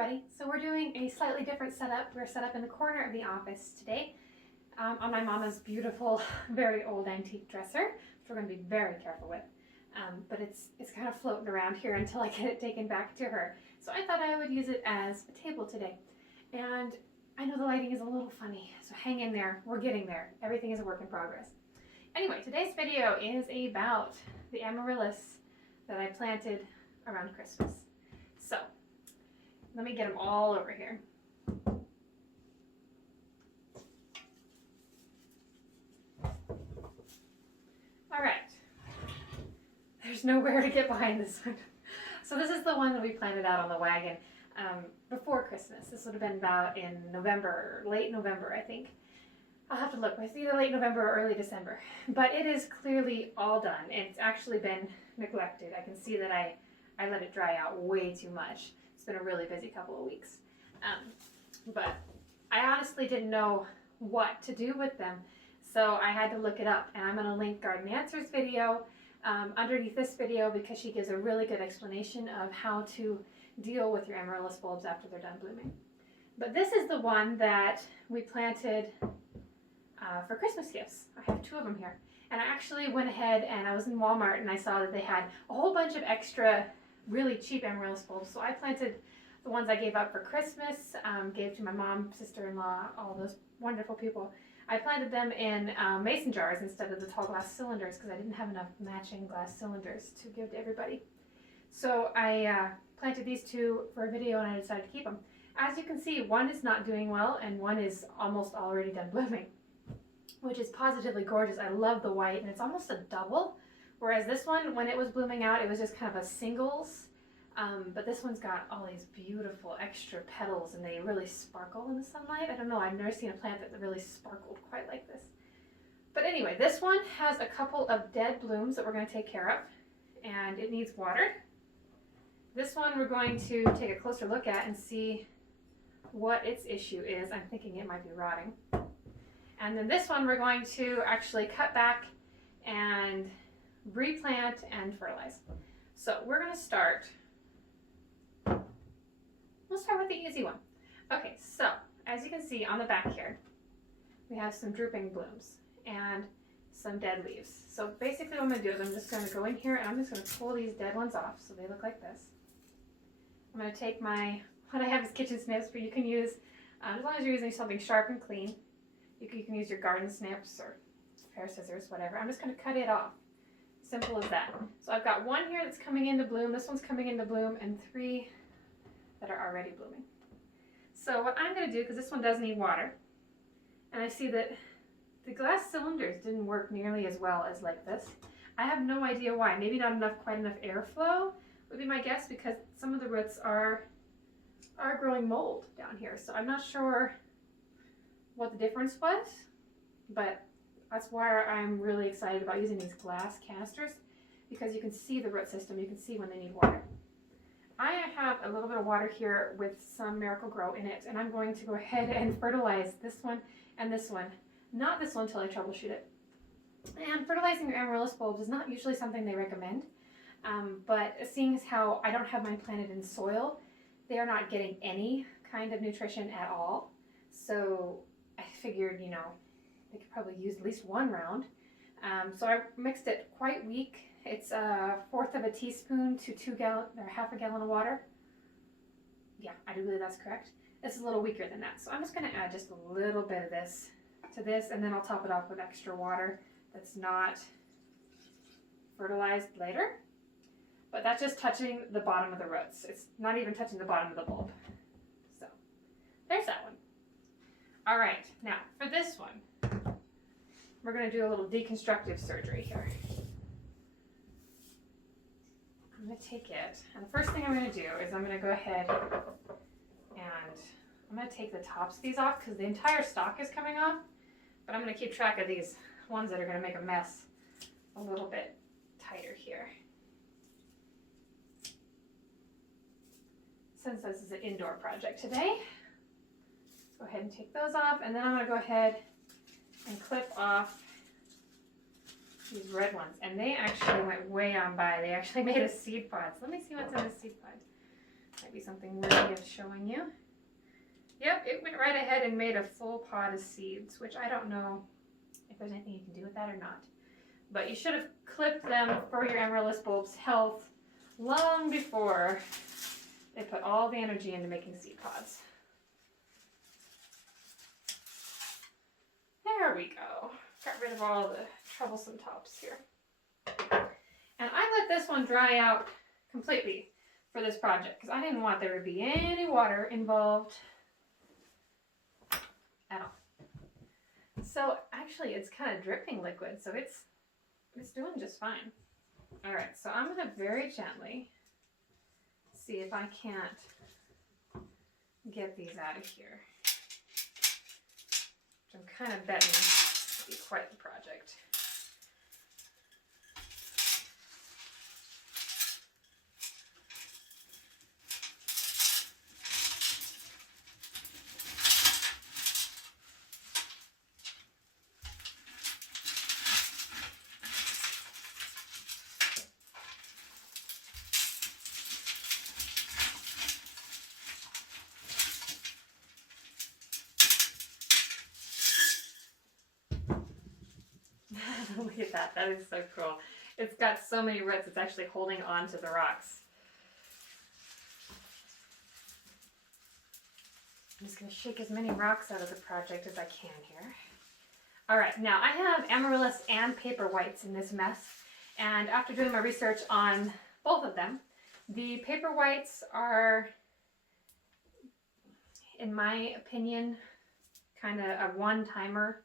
everybody. So we're doing a slightly different setup. We're set up in the corner of the office today on my mama's beautiful, very old antique dresser, which we're going to be very careful with. But it's kind of floating around here until I get it taken back to her. So I thought I would use it as a table today. And I know the lighting is a little funny, so hang in there. We're getting there. Everything is a work in progress. Anyway, today's video is about the Amaryllis that I planted around Christmas. So let me get them all over here. All right. There's nowhere to get behind this one. So this is the one that we planted out on the wagon before Christmas. This would have been about in November, late November, I think. I'll have to look. It's either late November or early December. But it is clearly all done. It's actually been neglected. I can see that I let it dry out way too much. It's been a really busy couple of weeks. But I honestly didn't know what to do with them. So I had to look it up. And I'm going to link Garden Answers video underneath this video because she gives a really good explanation of how to deal with your amaryllis bulbs after they're done blooming. But this is the one that we planted for Christmas gifts. I have two of them here. And I actually went ahead and I was in Walmart and I saw that they had a whole bunch of extra really cheap amaryllis bulbs. So I planted the ones I gave up for Christmas, gave to my mom, sister-in-law, all those wonderful people. I planted them in mason jars instead of the tall glass cylinders because I didn't have enough matching glass cylinders to give to everybody. So I planted these two for a video and I decided to keep them. As you can see, one is not doing well and one is almost already done blooming, which is positively gorgeous. I love the white and it's almost a double. Whereas this one, when it was blooming out, it was just kind of a singles. But this one's got all these beautiful extra petals and they really sparkle in the sunlight. I don't know, I've never seen a plant that really sparkled quite like this. But anyway, this one has a couple of dead blooms that we're going to take care of and it needs water. This one we're going to take a closer look at and see what its issue is. I'm thinking it might be rotting. And then this one we're going to actually cut back and replant and fertilize. So we're going to start. We'll start with the easy one. Okay, so as you can see on the back here, we have some drooping blooms and some dead leaves. So basically what I'm going to do is I'm just going to go in here and I'm just going to pull these dead ones off so they look like this. I'm going to take what I have is kitchen snips, but you can use, as long as you're using something sharp and clean, you can use your garden snips or hair scissors, whatever. I'm just going to cut it off. Simple as that. So I've got one here that's coming into bloom, this one's coming into bloom, and three that are already blooming. So what I'm going to do, because this one does need water, and I see that the glass cylinders didn't work nearly as well as like this. I have no idea why. Maybe not quite enough airflow would be my guess, because some of the roots are growing mold down here. So I'm not sure what the difference was, but that's why I'm really excited about using these glass canisters, because you can see the root system. You can see when they need water. I have a little bit of water here with some Miracle-Gro in it, and I'm going to go ahead and fertilize this one and this one. Not this one until I troubleshoot it. And fertilizing your amaryllis bulbs is not usually something they recommend, but seeing as how I don't have mine planted in soil, they are not getting any kind of nutrition at all. So I figured, you know, they could probably use at least one round. So I mixed it quite weak. It's 1/4 of a teaspoon to 2 gallon or half a gallon of water. Yeah, I do believe that's correct. This is a little weaker than that. So I'm just going to add just a little bit of this to this, and then I'll top it off with extra water that's not fertilized later. But that's just touching the bottom of the roots. It's not even touching the bottom of the bulb. So there's that one. All right, now for this one, we're going to do a little deconstructive surgery here. I'm going to take it, and the first thing I'm going to do is I'm going to go ahead and I'm going to take the tops of these off because the entire stalk is coming off, but I'm going to keep track of these ones that are going to make a mess a little bit tighter here. Since this is an indoor project today, go ahead and take those off, and then I'm going to go ahead and clip off these red ones, and they actually went way on by. They actually made a seed pod. So let me see what's in the seed pod. I might be something worthy of showing you. Yep, it went right ahead and made a full pod of seeds, which I don't know if there's anything you can do with that or not. But you should have clipped them for your Amaryllis bulb's health long before they put all the energy into making seed pods. There we go. Got rid of all the troublesome tops here. And I let this one dry out completely for this project because I didn't want there to be any water involved at all. So actually it's kind of dripping liquid, so it's doing just fine. All right, so I'm gonna very gently see if I can't get these out of here. Which I'm kind of betting will be quite the project. Look at that, that is so cool. It's got so many roots, it's actually holding on to the rocks. I'm just going to shake as many rocks out of the project as I can here. Alright, now I have Amaryllis and paper whites in this mess, and after doing my research on both of them, the paper whites are, in my opinion, kind of a one-timer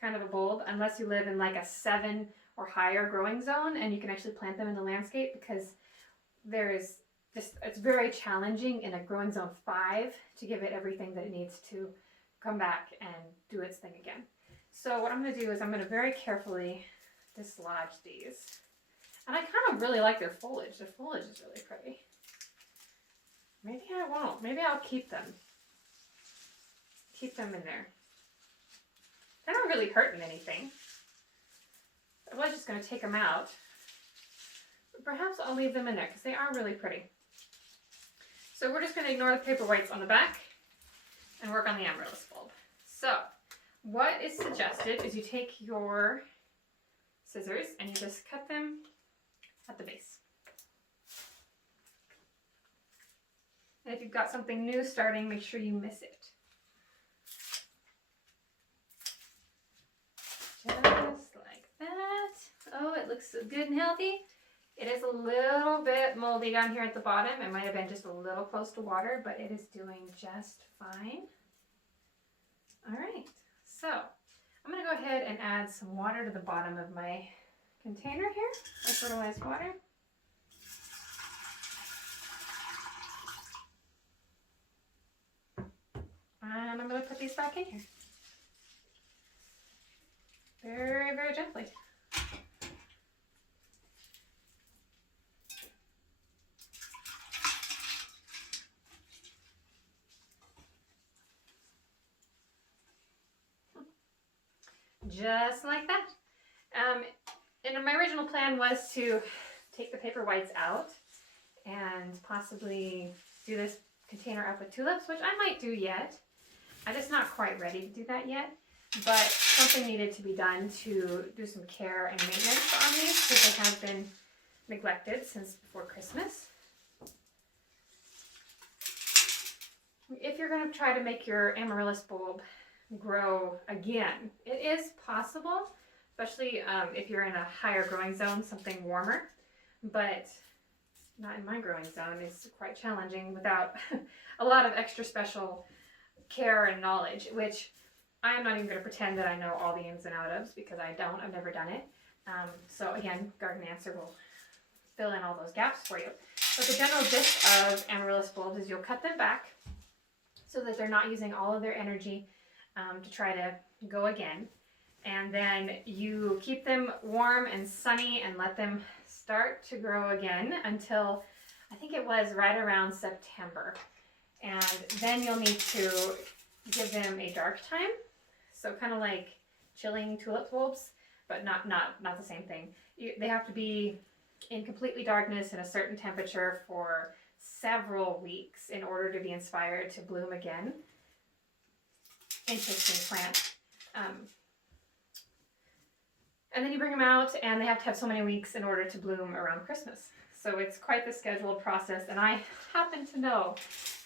kind of a bulb, unless you live in like a 7 or higher growing zone and you can actually plant them in the landscape, because it's very challenging in a growing zone 5 to give it everything that it needs to come back and do its thing again. So what I'm going to do is I'm going to very carefully dislodge these. And I kind of really like their foliage. Their foliage is really pretty. Maybe I won't. Maybe I'll keep them. Keep them in there. They're not really hurting anything. I was just going to take them out. But perhaps I'll leave them in there because they are really pretty. So we're just going to ignore the paper whites on the back and work on the Amaryllis bulb. So what is suggested is you take your scissors and you just cut them at the base. And if you've got something new starting, make sure you miss it. Just like that. Oh, it looks so good and healthy. It is a little bit moldy down here at the bottom. It might have been just a little close to water, but it is doing just fine. All right, so I'm going to go ahead and add some water to the bottom of my container here, my fertilized water. And I'm going to put these back in here. Very, very gently. Just like that. And my original plan was to take the paper whites out and possibly do this container up with tulips, which I might do yet. I'm just not quite ready to do that yet. But something needed to be done to do some care and maintenance on these because they have been neglected since before Christmas. If you're going to try to make your Amaryllis bulb grow again, it is possible, especially if you're in a higher growing zone, something warmer. But not in my growing zone. It's quite challenging without a lot of extra special care and knowledge, which I'm not even going to pretend that I know all the ins and outs of because I don't. I've never done it. So again, Garden Answer will fill in all those gaps for you. But the general gist of Amaryllis bulbs is you'll cut them back so that they're not using all of their energy to try to go again. And then you keep them warm and sunny and let them start to grow again until I think it was right around September. And then you'll need to give them a dark time. So kind of like chilling tulip bulbs, but not the same thing. They have to be in completely darkness and a certain temperature for several weeks in order to be inspired to bloom again. Interesting plant. And then you bring them out and they have to have so many weeks in order to bloom around Christmas. So it's quite the scheduled process, and I happen to know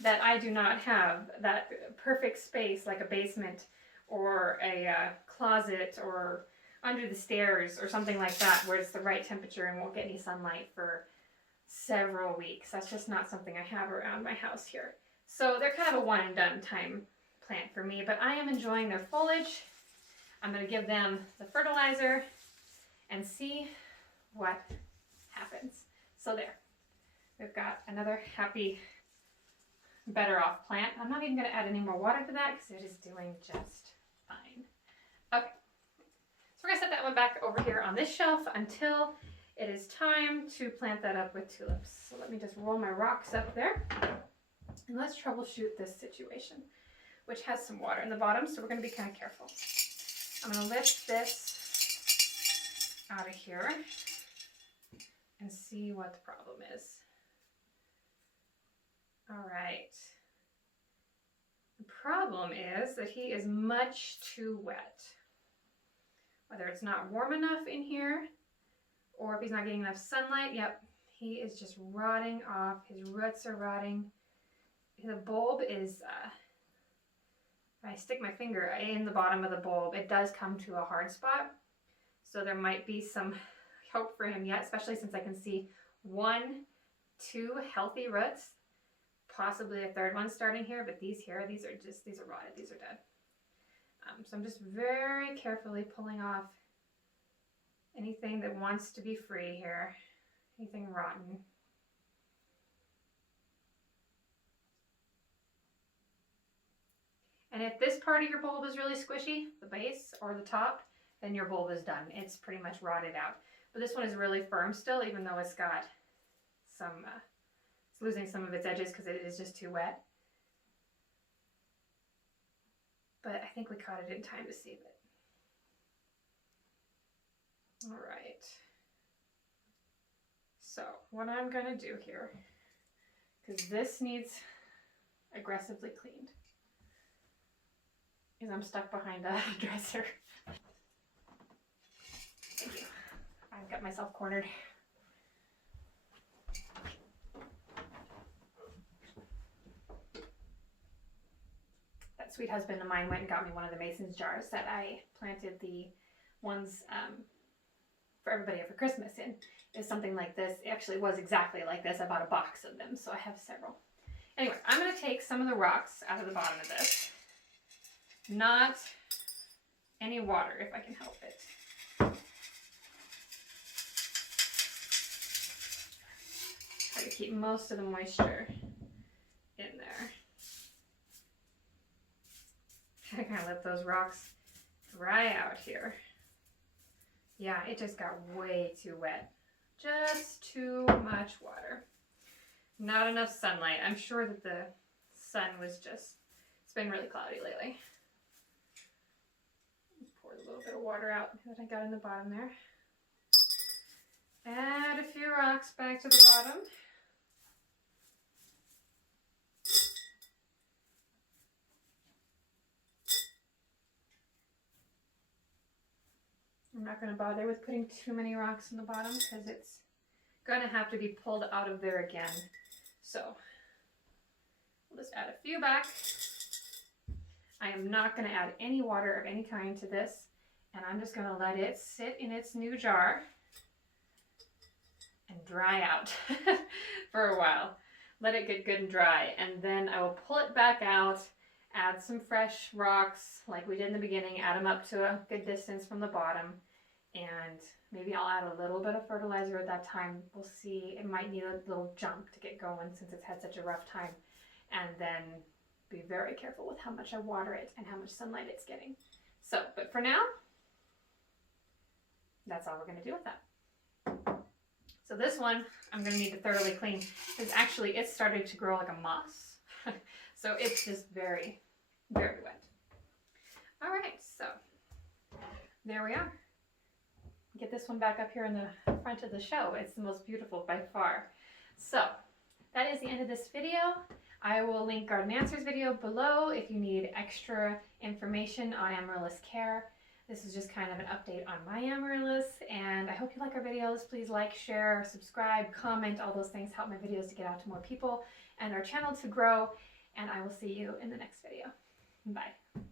that I do not have that perfect space like a basement or a closet or under the stairs or something like that where it's the right temperature and won't get any sunlight for several weeks. That's just not something I have around my house here. So they're kind of a one and done time plant for me, but I am enjoying their foliage. I'm going to give them the fertilizer and see what happens. So there, we've got another happy, better off plant. I'm not even going to add any more water to that because it is doing just fine. Okay, so we're going to set that one back over here on this shelf until it is time to plant that up with tulips. So let me just roll my rocks up there and let's troubleshoot this situation, which has some water in the bottom, so we're going to be kind of careful. I'm going to lift this out of here and see what the problem is. All right. The problem is that he is much too wet. Whether it's not warm enough in here or if he's not getting enough sunlight, yep, he is just rotting off. His roots are rotting. The bulb is, if I stick my finger in the bottom of the bulb, it does come to a hard spot. So there might be some hope for him yet, especially since I can see 1, 2 healthy roots, possibly a third one starting here, but these are rotted, these are dead. So I'm just very carefully pulling off anything that wants to be free here, anything rotten. And if this part of your bulb is really squishy, the base or the top, then your bulb is done. It's pretty much rotted out. But this one is really firm still, even though it's got some, it's losing some of its edges because it is just too wet. But I think we caught it in time to save it. All right. So what I'm gonna do here, because this needs aggressively cleaned, is I'm stuck behind a dresser. Thank you. I've got myself cornered. That sweet husband of mine went and got me one of the Mason's jars that I planted the ones for everybody for Christmas in. It's something like this. It actually was exactly like this. I bought a box of them, so I have several. Anyway, I'm going to take some of the rocks out of the bottom of this. Not any water if I can help it. Try to keep most of the moisture in there. I kind of let those rocks dry out here. Yeah, it just got way too wet. Just too much water. Not enough sunlight. I'm sure that the sun was just, it's been really cloudy lately. Pour a little bit of water out that I got in the bottom there. Add a few rocks back to the bottom. I'm not going to bother with putting too many rocks in the bottom because it's going to have to be pulled out of there again. So we'll just add a few back. I am not going to add any water of any kind to this, and I'm just going to let it sit in its new jar and dry out for a while. Let it get good and dry, and then I will pull it back out, add some fresh rocks like we did in the beginning, add them up to a good distance from the bottom, and maybe I'll add a little bit of fertilizer at that time. We'll see. It might need a little jump to get going since it's had such a rough time, and then be very careful with how much I water it and how much sunlight it's getting. So, but for now, that's all we're going to do with that. So this one, I'm going to need to thoroughly clean because actually it's started to grow like a moss. So it's just very, very wet. All right, so there we are. Get this one back up here in the front of the show. It's the most beautiful by far. So that is the end of this video. I will link Garden Answers video below if you need extra information on Amaryllis care. This is just kind of an update on my Amaryllis, and I hope you like our videos. Please like, share, subscribe, comment. All those things help my videos to get out to more people and our channel to grow, and I will see you in the next video. Bye.